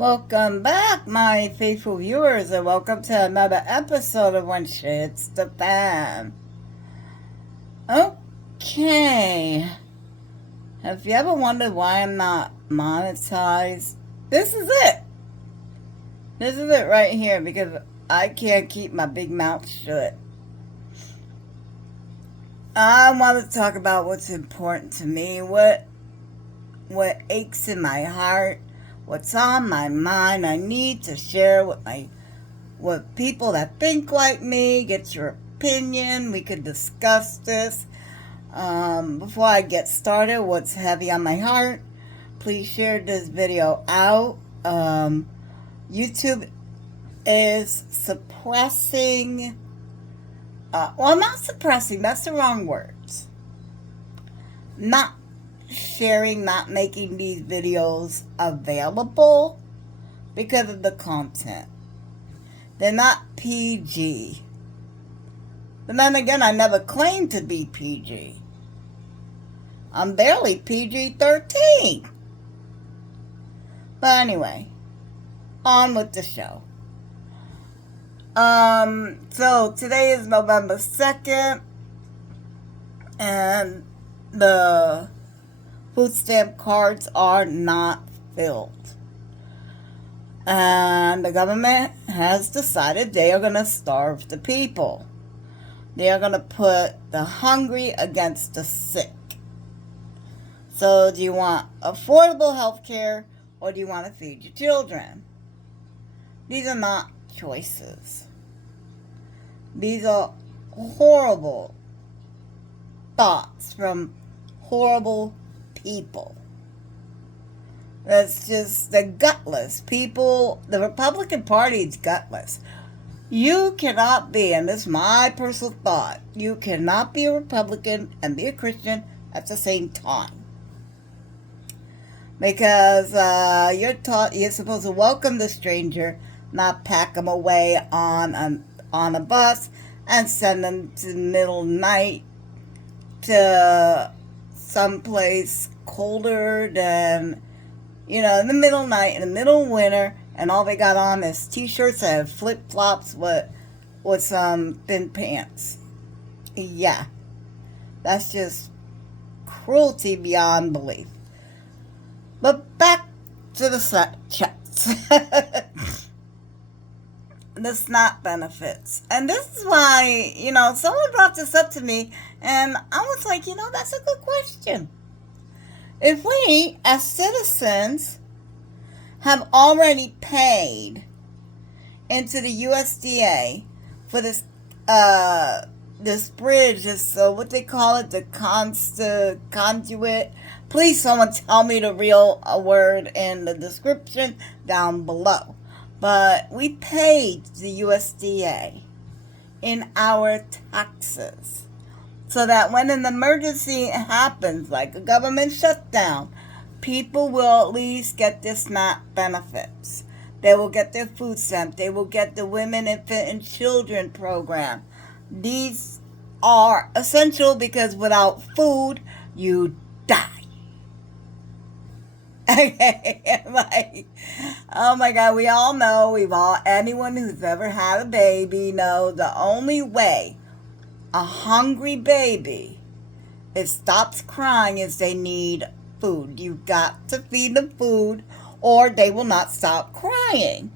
Welcome back, my faithful viewers, and welcome to another episode of Wshtf. Okay. Have you ever wondered why I'm not monetized? This is it. This is it right here, because I can't keep my big mouth shut. I want to talk about what's important to me, what aches in my heart, what's on my mind. I need to share with people that think like me, get your opinion. We could discuss this. Before I get started, what's heavy on my heart, please share this video out. YouTube is suppressing, not suppressing, that's the wrong words. Not sharing, not making these videos available because of the content. They're not PG. But then again, I never claimed to be PG. I'm barely PG-13. But anyway, on with the show. So today is November 2nd, and the food stamp cards are not filled. And the government has decided they are going to starve the people. They are going to put the hungry against the sick. So do you want affordable health care, or do you want to feed your children? These are not choices. These are horrible thoughts from horrible people. That's just, they're gutless. People, the Republican Party is gutless. You cannot be, and this is my personal thought, you cannot be a Republican and be a Christian at the same time. Because you're taught you're supposed to welcome the stranger, not pack them away on a bus and send them to the middle of the night to someplace colder than, in the middle of the night, in the middle of winter, and all they got on is t-shirts and flip-flops with some thin pants. Yeah. That's just cruelty beyond belief. But back to the checks. The SNAP benefits. And this is why, someone brought this up to me, and I was like, that's a good question. If we, as citizens, have already paid into the USDA for this bridge, what they call it, the conduit. Please, someone tell me the real word in the description down below. But we paid the USDA in our taxes, so that when an emergency happens, like a government shutdown, people will at least get their SNAP benefits. They will get their food stamp. They will get the Women, Infant, and Children program. These are essential because without food, you die. Okay, oh my God, we all know, anyone who's ever had a baby knows the only way a hungry baby stops crying is they need food. You've got to feed them food or they will not stop crying.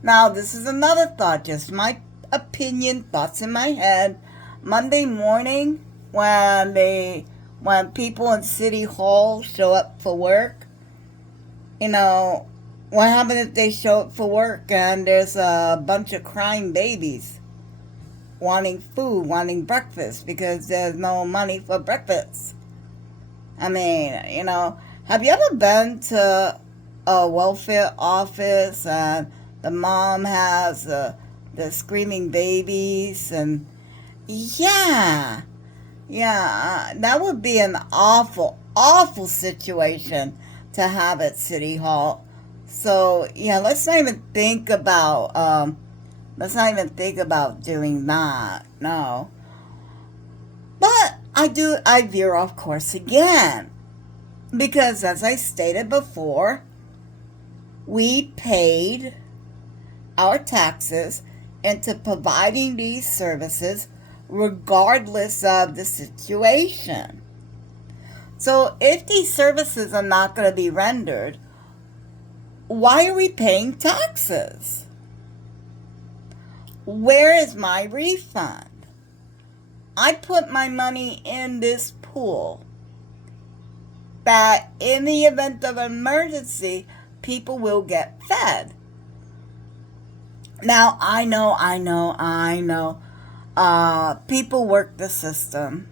Now, this is another thought, just my opinion, thoughts in my head. Monday morning, when people in City Hall show up for work, what happens if they show up for work and there's a bunch of crying babies wanting food, wanting breakfast, because there's no money for breakfast? I mean, have you ever been to a welfare office and the mom has the screaming babies? And yeah, that would be an awful, awful situation to have at City Hall. So yeah, let's not even think about doing that. No. But I veer off course again. Because as I stated before, We paid our taxes into providing these services regardless of the situation. So if these services are not going to be rendered, why are we paying taxes? Where is my refund? I put my money in this pool that in the event of an emergency, people will get fed. Now, I know, people work the system.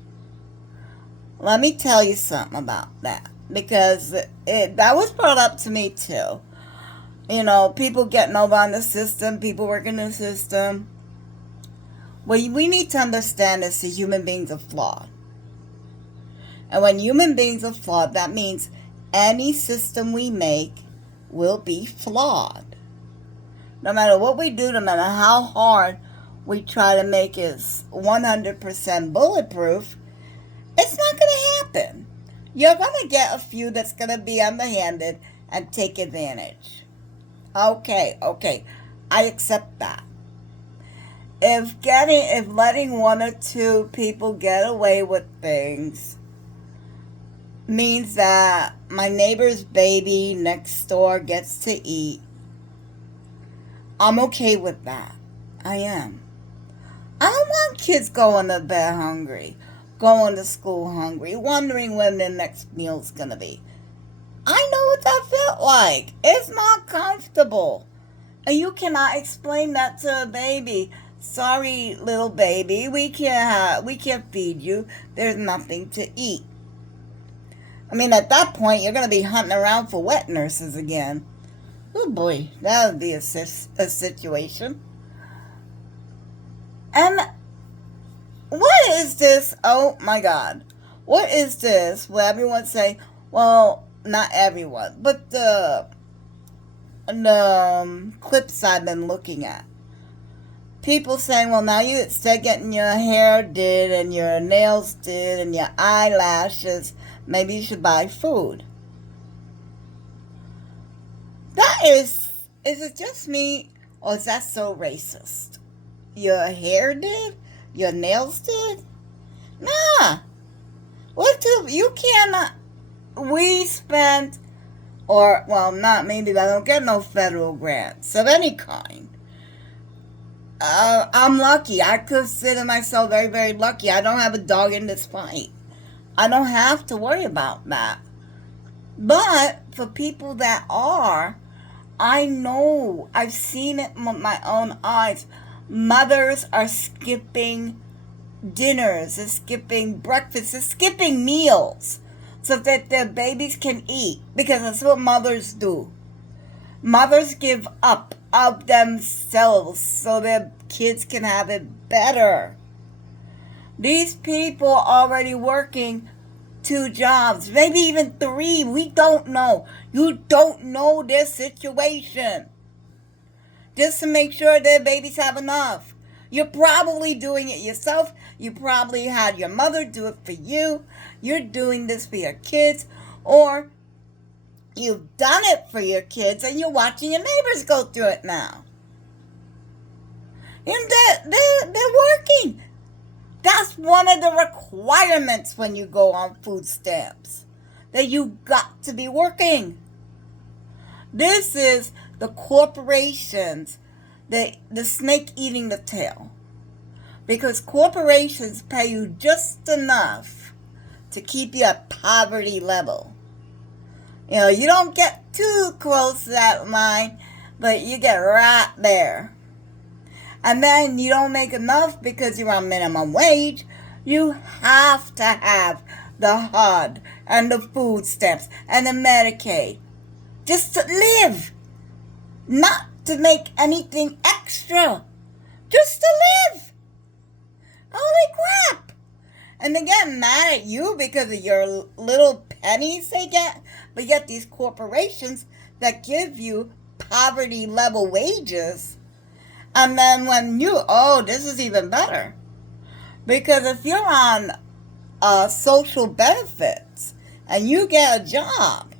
Let me tell you something about that, because that was brought up to me too. You know, people getting over on the system, people working the system. What we need to understand is that human beings are flawed. And when human beings are flawed, that means any system we make will be flawed. No matter what we do, no matter how hard we try to make it 100% bulletproof, it's not going to happen. You're going to get a few that's going to be underhanded and take advantage. Okay, I accept that. If letting one or two people get away with things means that my neighbor's baby next door gets to eat, I'm okay with that. I am. I don't want kids going to bed hungry, going to school hungry, wondering when their next meal's going to be. I know what that felt like. It's not comfortable. And you cannot explain that to a baby. Sorry, little baby, we can't feed you. There's nothing to eat. I mean, at that point, you're going to be hunting around for wet nurses again. Oh boy, that would be a situation. And what is this? Oh my God. What is this where everyone say, well, not everyone, but the clips I've been looking at. People saying, well, now you instead getting your hair did and your nails did and your eyelashes, maybe you should buy food. That is it just me, or is that so racist? Your hair did? Your nails did? Nah. You cannot. We spent, or, well, not maybe, I don't get no federal grants of any kind. I'm lucky. I consider myself very, very lucky. I don't have a dog in this fight. I don't have to worry about that. But for people that are, I know, I've seen it with my own eyes. Mothers are skipping dinners, they're skipping breakfast, they're skipping meals so that their babies can eat, because that's what mothers do. Mothers give up of themselves so their kids can have it better. These people are already working 2 jobs, maybe even 3. We don't know. You don't know their situation. Just to make sure their babies have enough. You're probably doing it yourself. You probably had your mother do it for you. You're doing this for your kids. Or you've done it for your kids and you're watching your neighbors go through it now. And they're working. That's one of the requirements when you go on food stamps. That you got to be working. This is the corporations, the snake eating the tail. Because corporations pay you just enough to keep you at poverty level. You know, you don't get too close to that line, but you get right there. And then you don't make enough because you're on minimum wage. You have to have the HUD and the food stamps and the Medicaid just to live. Not to make anything extra. Just to live. Holy crap. And they get mad at you because of your little pennies they get. But yet these corporations that give you poverty level wages. And then when this is even better. Because if you're on social benefits and you get a job,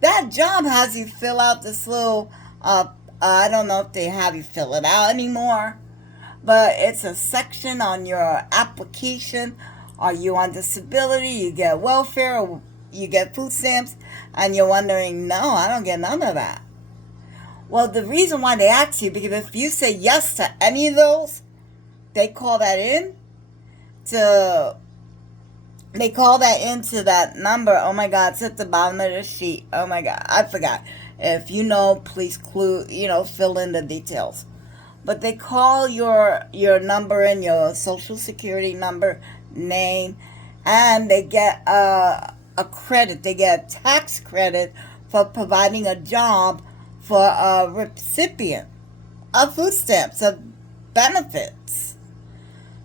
That job has you fill out this little, I don't know if they have you fill it out anymore, but it's a section on your application. Are you on disability? You get welfare, or you get food stamps, and you're wondering, no, I don't get none of that. Well, the reason why they ask you, because if you say yes to any of those, they call that in to they call that into that number. Oh my God, it's at the bottom of the sheet. Oh my God, I forgot. If you know, please fill in the details. But they call your number and your social security number, name, and they get a credit. They get a tax credit for providing a job for a recipient of food stamps, of benefits.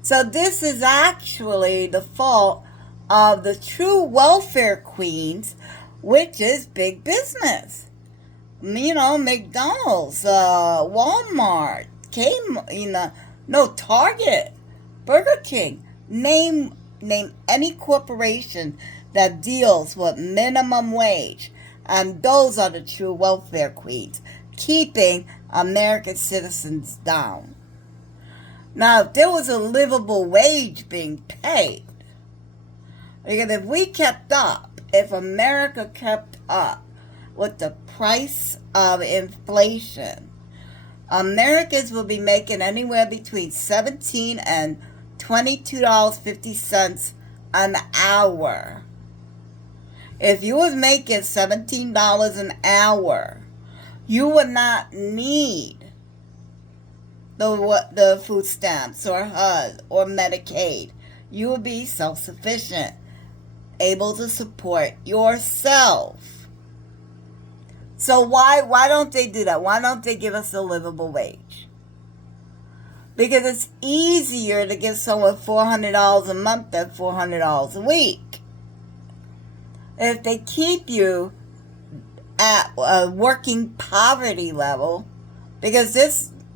So this is actually the fault of the true welfare queens, which is big business. McDonald's, Walmart, Target, Burger King. Name any corporation that deals with minimum wage, and those are the true welfare queens, keeping American citizens down. Now, if there was a livable wage being paid, because if America kept up with the price of inflation, Americans will be making anywhere between $17 and $22.50 an hour. If you was making $17 an hour, you would not need the food stamps or HUD or Medicaid. You would be self-sufficient, able to support yourself. So why don't they do that? Why don't they give us a livable wage? Because it's easier to give someone $400 a month than $400 a week. If they keep you at a working poverty level, because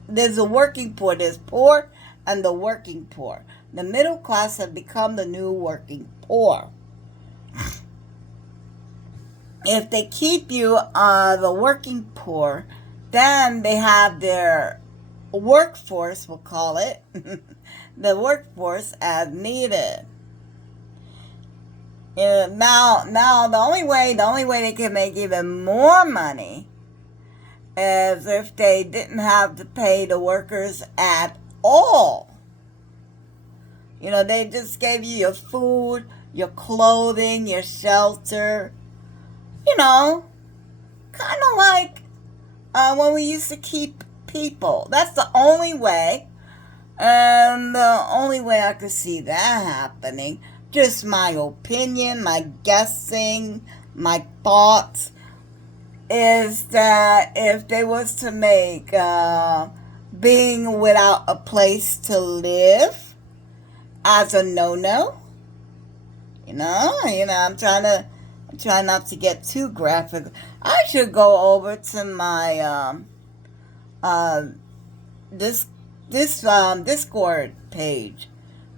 there's a working poor, there's poor and the working poor. The middle class have become the new working poor. If they keep you the working poor, then they have their workforce, we'll call it, the workforce as needed. Now the only way they can make even more money is if they didn't have to pay the workers at all. They just gave you your food, your clothing, your shelter. Kind of like when we used to keep people. That's the only way. And the only way I could see that happening, just my opinion, my guessing, my thoughts, is that if they was to make being without a place to live as a no-no, I'm trying not to get too graphic. I should go over to my Discord page.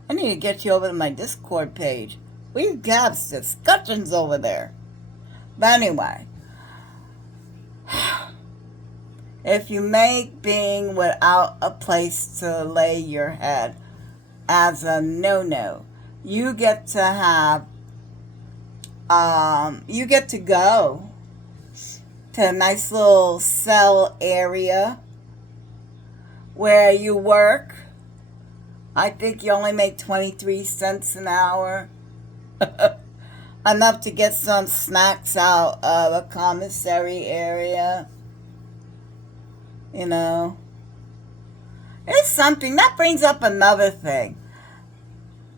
I need to get you over to my Discord page. We have discussions over there. But anyway, if you make being without a place to lay your head as a no-no, you get to have you get to go to a nice little cell area where you work. I think you only make 23 cents an hour. Enough to get some snacks out of a commissary area. It's something that brings up another thing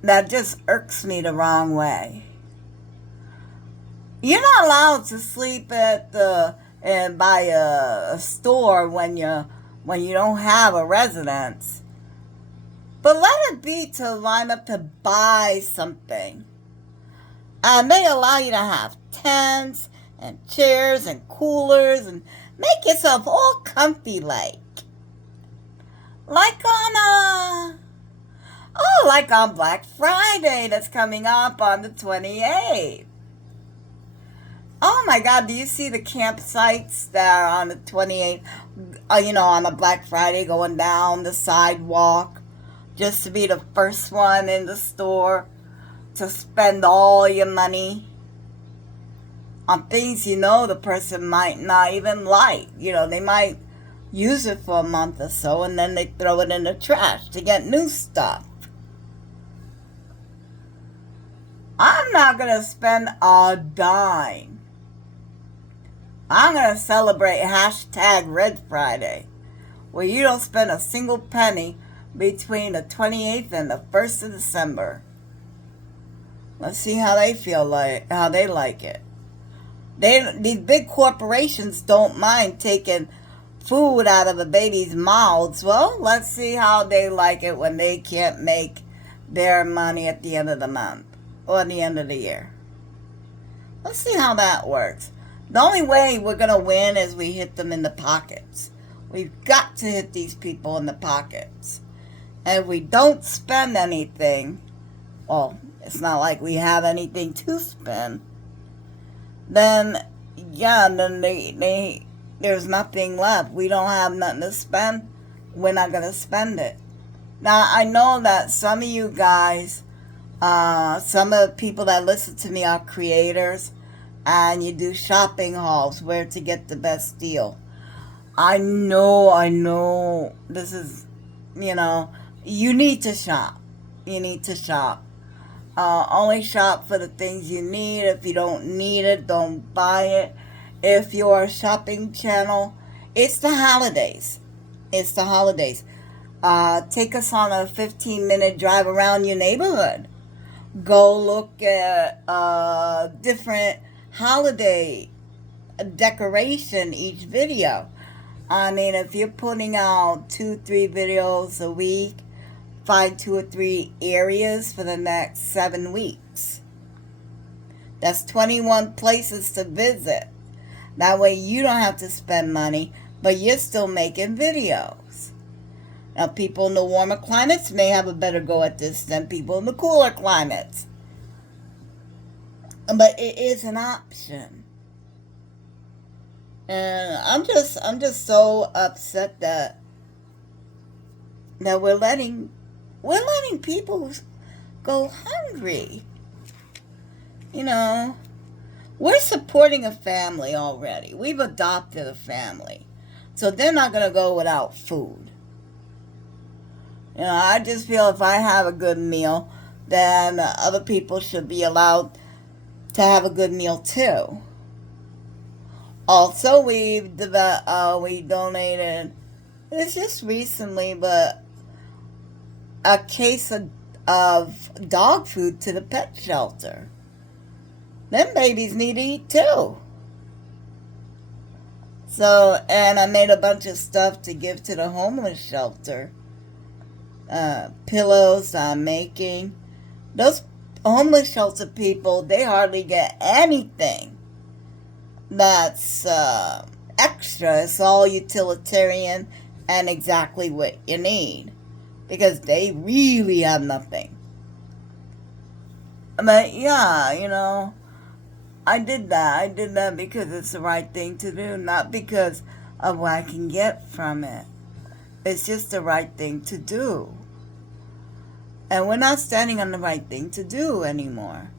that just irks me the wrong way. You're not allowed to sleep by a store when you don't have a residence. But let it be to line up to buy something. And they allow you to have tents and chairs and coolers and make yourself all comfy like on Black Friday that's coming up on the 28th. Oh my God, do you see the campsites that are on the 28th, on a Black Friday going down the sidewalk just to be the first one in the store to spend all your money on things the person might not even like. They might use it for a month or so and then they throw it in the trash to get new stuff. I'm not going to spend a dime. I'm going to celebrate hashtag Red Friday, where you don't spend a single penny between the 28th and the 1st of December. Let's see how they how they like it. These big corporations don't mind taking food out of the baby's mouths. Well, let's see how they like it when they can't make their money at the end of the month or at the end of the year. Let's see how that works. The only way we're going to win is we hit them in the pockets. We've got to hit these people in the pockets. And if we don't spend anything, well, it's not like we have anything to spend, then there's nothing left. We don't have nothing to spend. We're not going to spend it. Now, I know that some of you guys, some of the people that listen to me are creators, and you do shopping hauls where to get the best deal. I know, this is, you need to shop. You need to shop. Only shop for the things you need. If you don't need it, don't buy it. If you're a shopping channel, it's the holidays. It's the holidays. Take us on a 15-minute drive around your neighborhood. Go look at different holiday decoration each video. I mean, if you're putting out 2-3 videos a week, find 2 or 3 areas for the next 7 weeks. That's 21 places to visit. That way you don't have to spend money, but you're still making videos. Now, people in the warmer climates may have a better go at this than people in the cooler climates. But it is an option. And I'm just so upset that we're letting people go hungry. We're supporting a family already. We've adopted a family. So they're not going to go without food. I just feel if I have a good meal, then other people should be allowed to have a good meal too. Also, we donated, it's just recently, but a case of dog food to the pet shelter. Them babies need to eat too. So, and I made a bunch of stuff to give to the homeless shelter. Pillows I'm making. Those homeless shelter people, they hardly get anything that's extra. It's all utilitarian and exactly what you need, because they really have nothing. But yeah, I did that because it's the right thing to do, not because of what I can get from it. It's just the right thing to do. And we're not standing on the right thing to do anymore,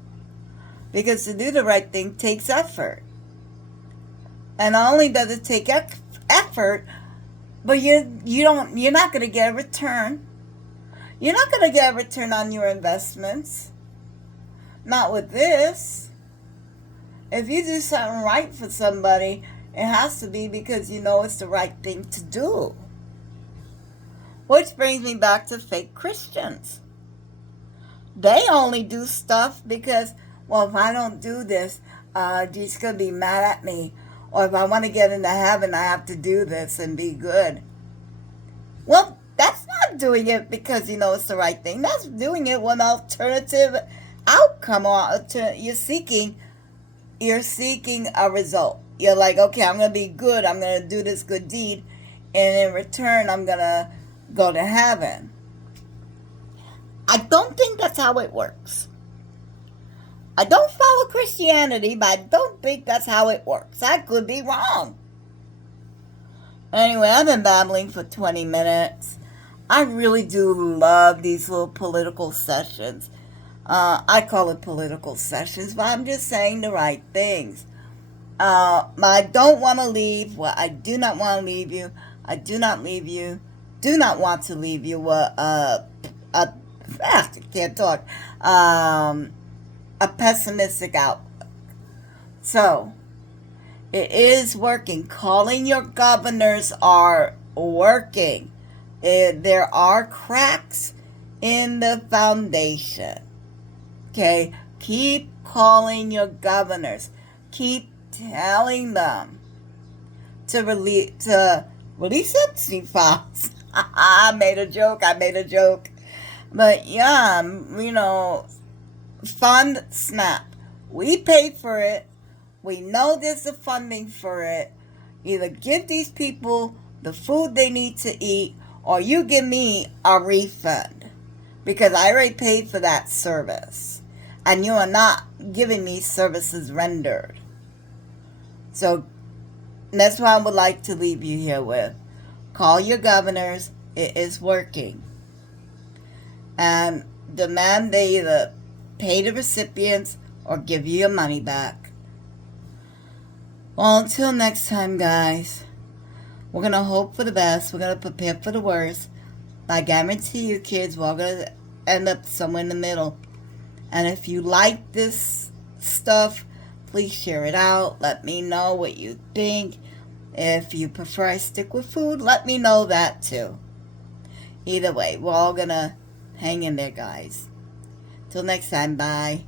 because to do the right thing takes effort. And not only does it take effort, but you're not going to get a return. You're not going to get a return on your investments. Not with this. If you do something right for somebody, it has to be because it's the right thing to do. Which brings me back to fake Christians. They only do stuff because, well, if I don't do this, Jesus going to be mad at me. Or if I want to get into heaven, I have to do this and be good. Well, that's not doing it because it's the right thing. That's doing it with an alternative outcome, or you're seeking a result. You're like, okay, I'm going to be good. I'm going to do this good deed. And in return, I'm going to go to heaven. I don't think that's how it works. I don't follow Christianity, but I don't think that's how it works. I could be wrong. Anyway, I've been babbling for 20 minutes. I really do love these little political sessions. I call it political sessions, but I'm just saying the right things. I don't want to leave. Well, I do not want to leave you. I do not leave you. Do not want to leave you. I can't talk. A pessimistic outlook. So, it is working. Calling your governors are working. There are cracks in the foundation. Okay? Keep calling your governors. Keep telling them to release Epstein files. I made a joke. But yeah, fund SNAP. We paid for it. We know there's the funding for it. Either give these people the food they need to eat, or you give me a refund. Because I already paid for that service. And you are not giving me services rendered. So that's what I would like to leave you here with. Call your governors. It is working. And demand they either pay the recipients or give you your money back. Well, until next time, guys, we're going to hope for the best. We're going to prepare for the worst. I guarantee you, kids, we're all going to end up somewhere in the middle. And if you like this stuff, please share it out. Let me know what you think. If you prefer I stick with food, let me know that too. Either way, we're all going to hang in there, guys. Till next time, bye.